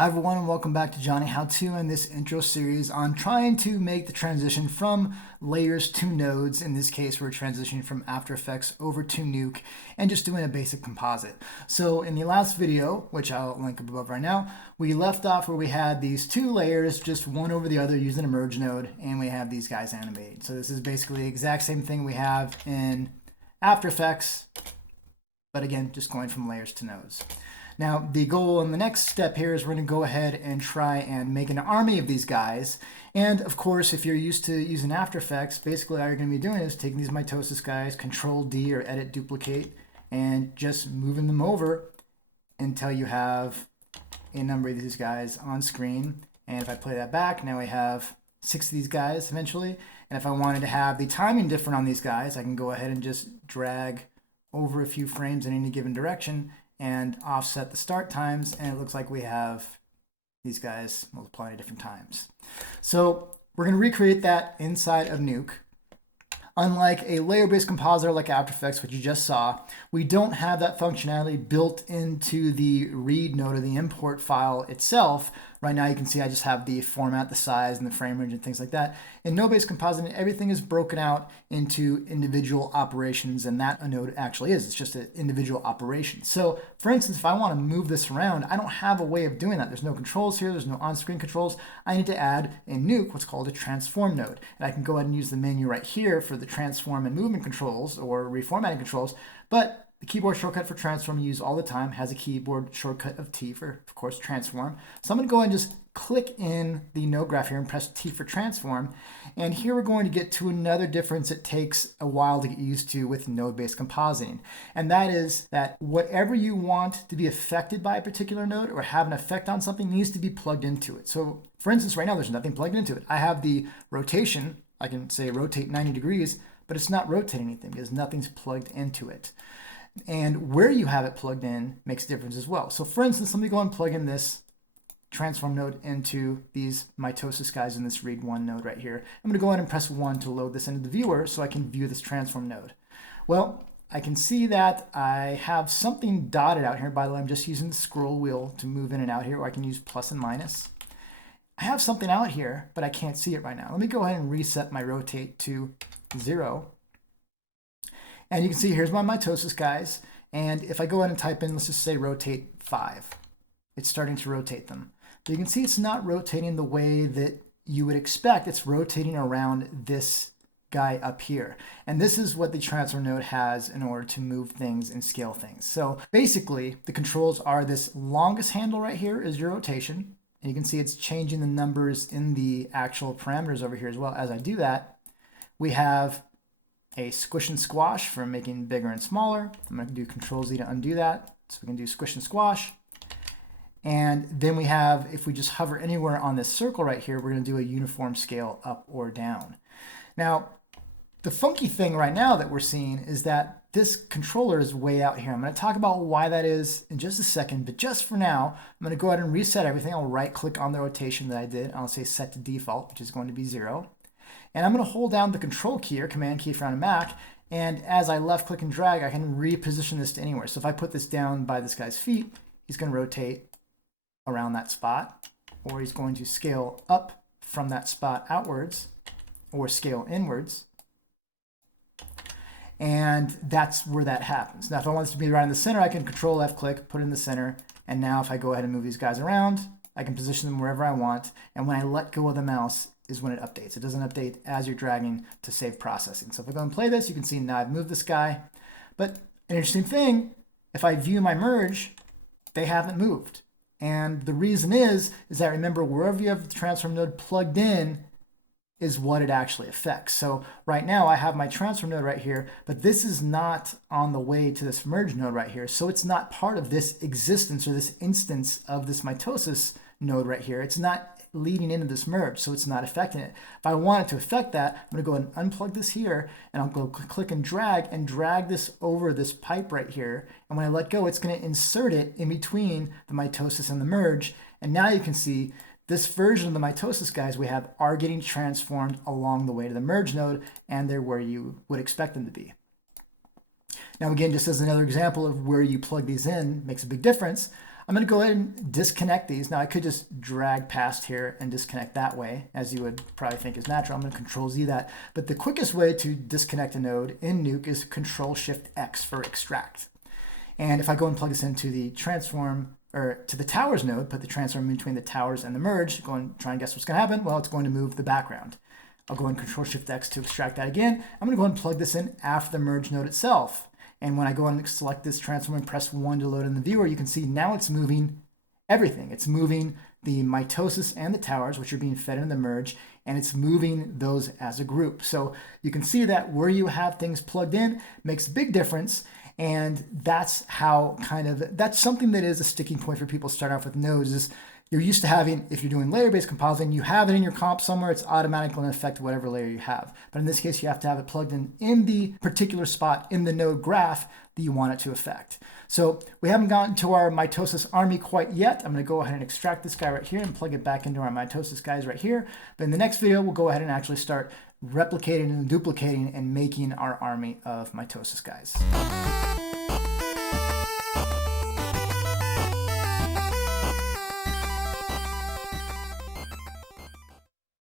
Hi everyone and welcome back to Johnny HowTo and this intro series on trying to make the transition from layers to nodes. In this case, we're transitioning from After Effects over to Nuke and just doing a basic composite. So in the last video, which I'll link above right now, we left off where we had these two layers, just one over the other using a merge node, and we have these guys animated. So this is basically the exact same thing we have in After Effects, but again, just going from layers to nodes. Now, the goal in the next step here is we're going to go ahead and try and make an army of these guys. And of course, if you're used to using After Effects, basically all you're going to be doing is taking these mitosis guys, Control D or Edit Duplicate, and just moving them over until you have a number of these guys on screen. And if I play that back, now we have 6 of these guys eventually. And if I wanted to have the timing different on these guys, I can go ahead and just drag over a few frames in any given direction and offset the start times, and it looks like we have these guys multiplying at different times. So we're going to recreate that inside of Nuke. Unlike a layer-based compositor like After Effects, which you just saw, we don't have that functionality built into the read node or the import file itself. Right now you can see I just have the format, the size, and the frame range and things like that. In node-based compositing, everything is broken out into individual operations, and that a node actually is. It's just an individual operation. So for instance, if I want to move this around, I don't have a way of doing that. There's no controls here. There's no on-screen controls. I need to add in Nuke what's called a transform node. And I can go ahead and use the menu right here for the transform and movement controls or reformatting controls, but the keyboard shortcut for transform you use all the time has a keyboard shortcut of T for, of course, transform. So I'm going to go ahead and just click in the node graph here and press T for transform. And here we're going to get to another difference it takes a while to get used to with node-based compositing. And that is that whatever you want to be affected by a particular node or have an effect on something needs to be plugged into it. So for instance, right now there's nothing plugged into it. I have the rotation. I can say rotate 90 degrees, but it's not rotating anything because nothing's plugged into it. And where you have it plugged in makes a difference as well. So for instance, let me go and plug in this transform node into these mitosis guys in this read one node right here. I'm going to go ahead and press 1 to load this into the viewer so I can view this transform node. Well, I can see that I have something dotted out here. By the way, I'm just using the scroll wheel to move in and out here, or I can use plus and minus. I have something out here, but I can't see it right now. Let me go ahead and reset my rotate to 0. And you can see here's my mitosis guys. And if I go ahead and type in, let's just say rotate 5, it's starting to rotate them. But you can see it's not rotating the way that you would expect. It's rotating around this guy up here. And this is what the transfer node has in order to move things and scale things. So basically, the controls are this longest handle right here is your rotation. And you can see it's changing the numbers in the actual parameters over here as well. As I do that, we have a squish and squash for making bigger and smaller. I'm going to do Control Z to undo that. So we can do squish and squash. And then we have, if we just hover anywhere on this circle right here, we're going to do a uniform scale up or down. Now, the funky thing right now that we're seeing is that this controller is way out here. I'm going to talk about why that is in just a second, but just for now, I'm going to go ahead and reset everything. I'll right click on the rotation that I did. I'll say set to default, which is going to be 0. And I'm going to hold down the control key or command key if you're on a Mac. And as I left click and drag, I can reposition this to anywhere. So if I put this down by this guy's feet, he's going to rotate around that spot, or he's going to scale up from that spot outwards or scale inwards. And that's where that happens. Now, if I want this to be right in the center, I can Control left click, put it in the center. And now if I go ahead and move these guys around, I can position them wherever I want. And when I let go of the mouse is when it updates. It doesn't update as you're dragging to save processing. So if I go and play this, you can see now I've moved this guy. But an interesting thing, if I view my merge, they haven't moved. And the reason is that remember, wherever you have the transform node plugged in is what it actually affects. So right now I have my transform node right here, but this is not on the way to this merge node right here. So it's not part of this existence or this instance of this mitosis node right here. It's not leading into this merge, so it's not affecting it. If I want it to affect that, I'm going to go ahead and unplug this here, and I'll go click and drag this over this pipe right here. And when I let go, it's going to insert it in between the mitosis and the merge. And now you can see this version of the mitosis guys we have are getting transformed along the way to the merge node, and they're where you would expect them to be. Now again, just as another example of where you plug these in makes a big difference, I'm going to go ahead and disconnect these. Now I could just drag past here and disconnect that way, as you would probably think is natural. I'm going to Control Z that. But the quickest way to disconnect a node in Nuke is Control Shift X for extract. And if I go and plug this into the transform, or to the towers node, put the transform in between the towers and the merge, go and try and guess what's going to happen. Well, it's going to move the background. I'll go and Control Shift X to extract that again. I'm going to go ahead and plug this in after the merge node itself. And when I go and select this transform and press 1 to load in the viewer, you can see now it's moving everything. It's moving the mitosis and the towers, which are being fed in the merge, and it's moving those as a group. So you can see that where you have things plugged in makes a big difference. And that's how that's something that is a sticking point for people starting off with nodes is you're used to having, if you're doing layer-based compositing, you have it in your comp somewhere, it's automatically going to affect whatever layer you have. But in this case, you have to have it plugged in the particular spot in the node graph that you want it to affect. So we haven't gotten to our mitosis army quite yet. I'm going to go ahead and extract this guy right here and plug it back into our mitosis guys right here. But in the next video, we'll go ahead and actually start replicating and duplicating and making our army of mitosis guys.